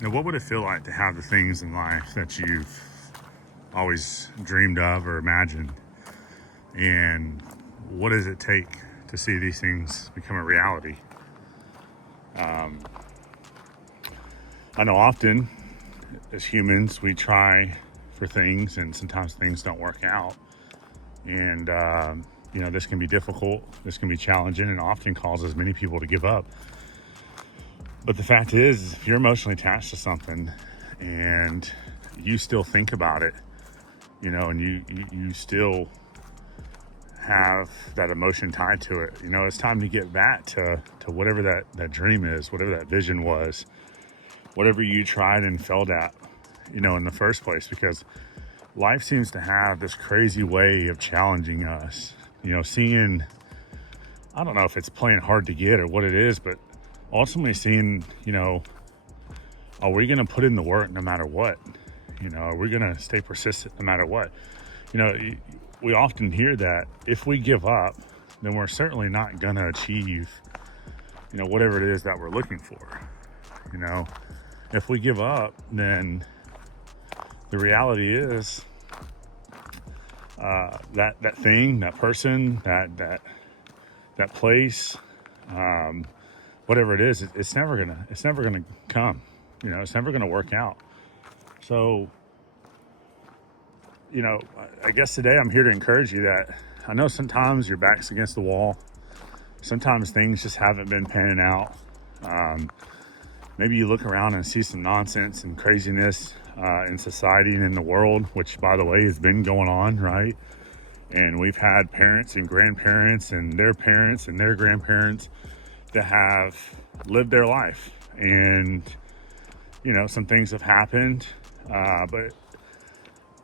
what would it feel like to have the things in life that you've always dreamed of or imagined? And what does it take to see these things become a reality? I know often as humans we try for things and sometimes things don't work out. And, this can be difficult, this can be challenging, and often causes many people to give up. But the fact is, if you're emotionally attached to something and you still think about it, and you still have that emotion tied to it, it's time to get back to whatever that dream is, whatever that vision was, whatever you tried and failed at, in the first place, because life seems to have this crazy way of challenging us, seeing, I don't know if it's playing hard to get or what it is, but ultimately seeing, are we going to put in the work no matter what? Are we going to stay persistent no matter what? We often hear that if we give up, then we're certainly not going to achieve, whatever it is that we're looking for. If we give up, then the reality is that thing, that person, that place, whatever it is, it's never gonna come. It's never gonna work out. So, I guess today I'm here to encourage you that I know sometimes your back's against the wall. Sometimes things just haven't been panning out. Maybe you look around and see some nonsense and craziness in society and in the world, which, by the way, has been going on, right? And we've had parents and grandparents and their grandparents that have lived their life. And, some things have happened. But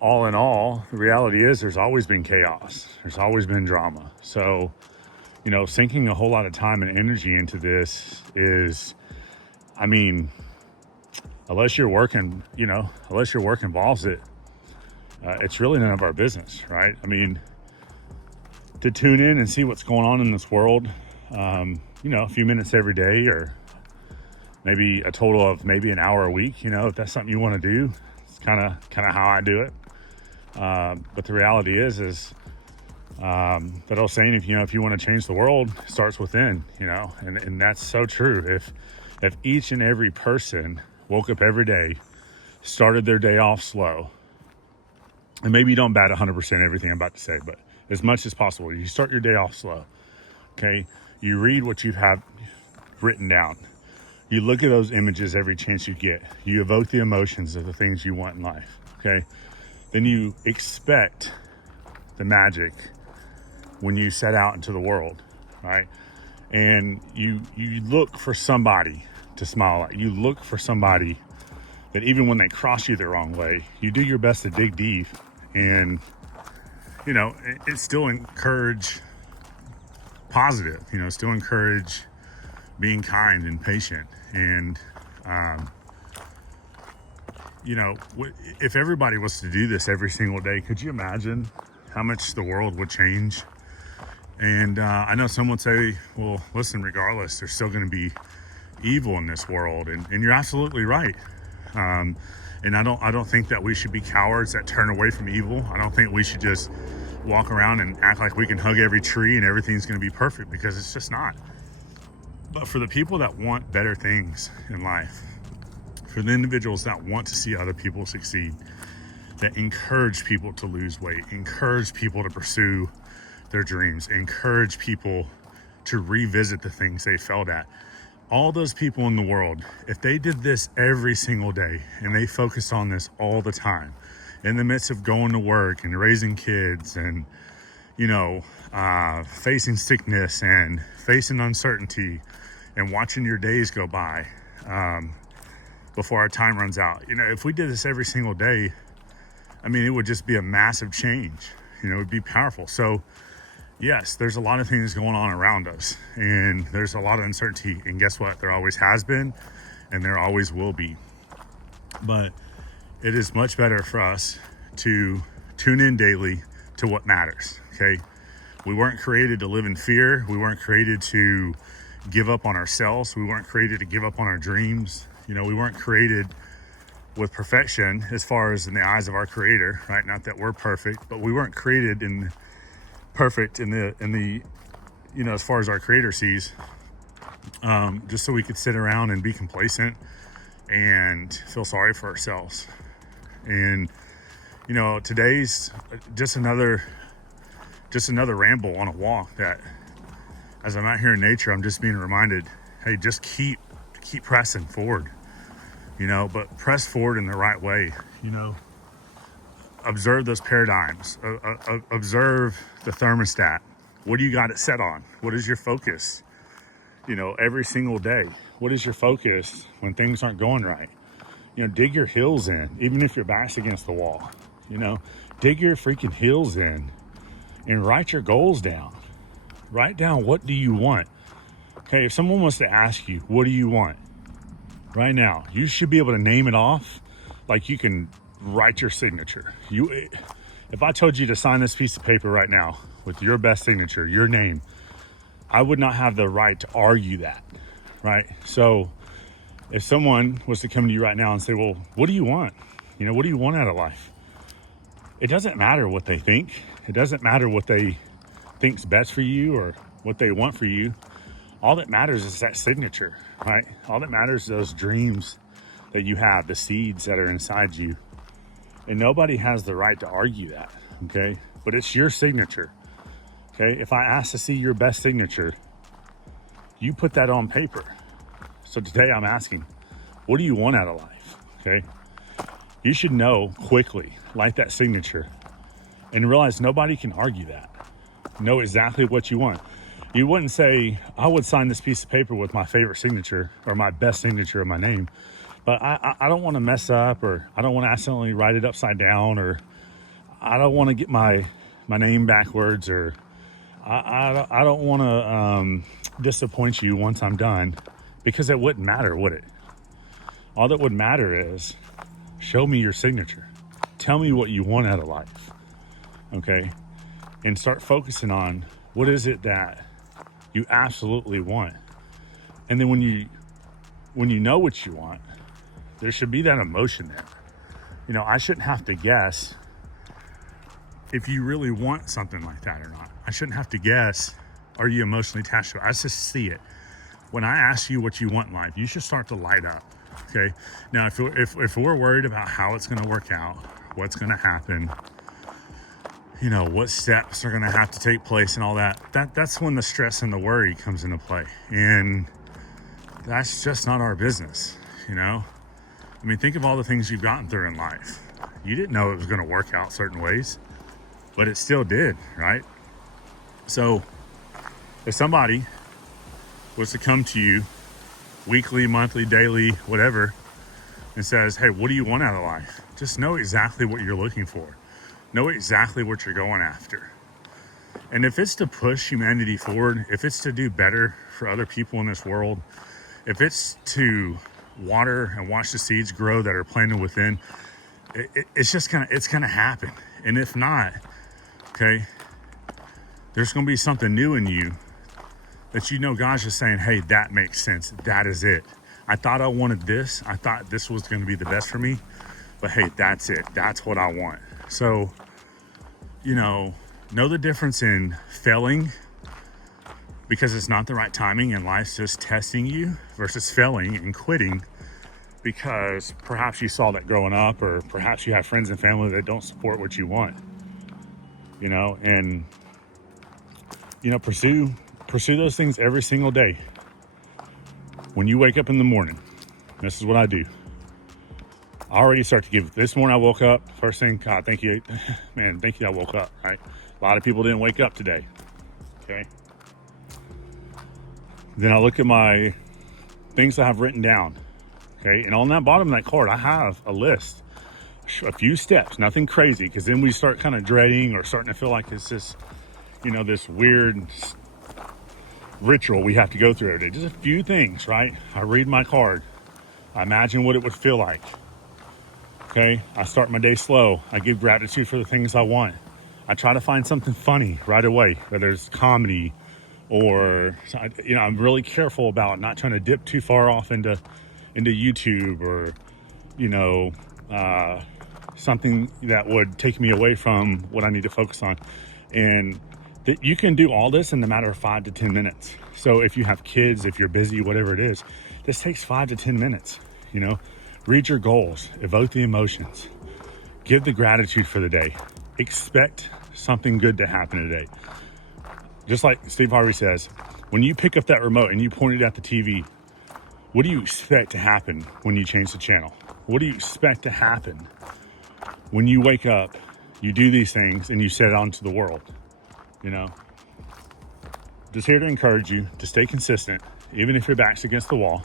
all in all, the reality is there's always been chaos. There's always been drama. So, sinking a whole lot of time and energy into this is, unless your work involves it, it's really none of our business, right? To tune in and see what's going on in this world, a few minutes every day, or maybe a total of maybe an hour a week, if that's something you want to do, it's kind of how I do it. But the reality is that old saying, if you want to change the world, it starts within, and that's so true. If each and every person woke up every day, started their day off slow, and maybe you don't bat 100% everything I'm about to say, but as much as possible, you start your day off slow, okay? You read what you have written down. You look at those images every chance you get. You evoke the emotions of the things you want in life, okay? Then you expect the magic when you set out into the world, right? And you look for somebody to smile at. You look for somebody that even when they cross you the wrong way, you do your best to dig deep and, it still encourage positive, still encourage being kind and patient. And, if everybody was to do this every single day, could you imagine how much the world would change? And I know some would say, well, listen, regardless, there's still going to be evil in this world. And you're absolutely right. And I don't think that we should be cowards that turn away from evil. I don't think we should just walk around and act like we can hug every tree and everything's going to be perfect, because it's just not. But for the people that want better things in life, for the individuals that want to see other people succeed, that encourage people to lose weight, encourage people to pursue their dreams, encourage people to revisit the things they failed at, all those people in the world, if they did this every single day and they focused on this all the time, in the midst of going to work and raising kids and, facing sickness and facing uncertainty and watching your days go by before our time runs out. If we did this every single day, it would just be a massive change. It would be powerful. So yes, there's a lot of things going on around us, and there's a lot of uncertainty, and guess what? There always has been, and there always will be. But it is much better for us to tune in daily to what matters, okay? We weren't created to live in fear. We weren't created to give up on ourselves. We weren't created to give up on our dreams. You know, we weren't created with perfection as far as in the eyes of our creator, right? Not that we're perfect, but we weren't created in perfect in the you know, as far as our creator sees, just so we could sit around and be complacent and feel sorry for ourselves. And you know, today's just another ramble on a walk that as I'm out here in nature, I'm just being reminded, hey, just keep pressing forward, you know, but press forward in the right way. You know, observe those paradigms, observe the thermostat. What do you got it set on? What is your focus? You know, every single day, what is your focus when things aren't going right? You know, dig your heels in, even if your back's against the wall. You know, dig your freaking heels in and write your goals down. Write down, what do you want? Okay, if someone wants to ask you, what do you want? Right now, you should be able to name it off like you can write your signature. If I told you to sign this piece of paper right now with your best signature, your name, I would not have the right to argue that, right? So if someone was to come to you right now and say, well, what do you want? You know, what do you want out of life? It doesn't matter what they think. It doesn't matter what they think's best for you or what they want for you. All that matters is that signature, right? All that matters is those dreams that you have, the seeds that are inside you. And nobody has the right to argue that, okay? But it's your signature, okay? If I ask to see your best signature, you put that on paper. So today I'm asking, what do you want out of life, okay? You should know quickly, like that signature, and realize nobody can argue that. Know exactly what you want. You wouldn't say, I would sign this piece of paper with my favorite signature or my best signature of my name, but I don't want to mess up, or I don't want to accidentally write it upside down, or I don't want to get my name backwards, or I don't want to disappoint you once I'm done, because it wouldn't matter, would it? All that would matter is, show me your signature. Tell me what you want out of life, okay? And start focusing on what is it that you absolutely want. And then when you know what you want, there should be that emotion there. You know, I shouldn't have to guess if you really want something like that or not. I shouldn't have to guess, are you emotionally attached to it? I just see it. When I ask you what you want in life, you should start to light up, okay? Now, if we're worried about how it's gonna work out, what's gonna happen, you know, what steps are gonna have to take place and all that's when the stress and the worry comes into play. And that's just not our business, you know? I mean, think of all the things you've gotten through in life. You didn't know it was gonna work out certain ways, but it still did, right? So if somebody was to come to you weekly, monthly, daily, whatever, and says, hey, what do you want out of life? Just know exactly what you're looking for. Know exactly what you're going after. And if it's to push humanity forward, if it's to do better for other people in this world, if it's to water and watch the seeds grow that are planted within, it's just it's gonna happen. And if not, okay, there's gonna be something new in you that, you know, God's just saying, hey, that makes sense. That is it. I thought I wanted this. I thought this was gonna be the best for me, but hey, that's it. That's what I want. So, you know the difference in failing because it's not the right timing and life's just testing you, versus failing and quitting because perhaps you saw that growing up, or perhaps you have friends and family that don't support what you want, you know, and, you know, pursue those things every single day. When you wake up in the morning, this is what I do. I already start to give. This morning I woke up, first thing, God, thank you, man, thank you I woke up, right? A lot of people didn't wake up today, okay? Then I look at my things I have written down, okay? And on that bottom of that card, I have a list, a few steps, nothing crazy, because then we start kind of dreading or starting to feel like it's this, you know, this weird ritual we have to go through every day. Just a few things, right? I read my card. I imagine what it would feel like. Okay, I start my day slow. I give gratitude for the things I want. I try to find something funny right away, whether it's comedy or, you know, I'm really careful about not trying to dip too far off into into YouTube or, you know, something that would take me away from what I need to focus on. And that you can do all this in the matter of 5 to 10 minutes. So if you have kids, if you're busy, whatever it is, this takes 5 to 10 minutes. You know, read your goals, evoke the emotions, give the gratitude for the day, expect something good to happen today. Just like Steve Harvey says, when you pick up that remote and you point it at the TV, what do you expect to happen when you change the channel? What do you expect to happen when you wake up, you do these things, and you set it onto the world? You know, just here to encourage you to stay consistent, even if your back's against the wall.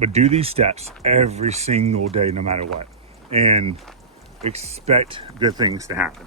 But do these steps every single day, no matter what, and expect good things to happen.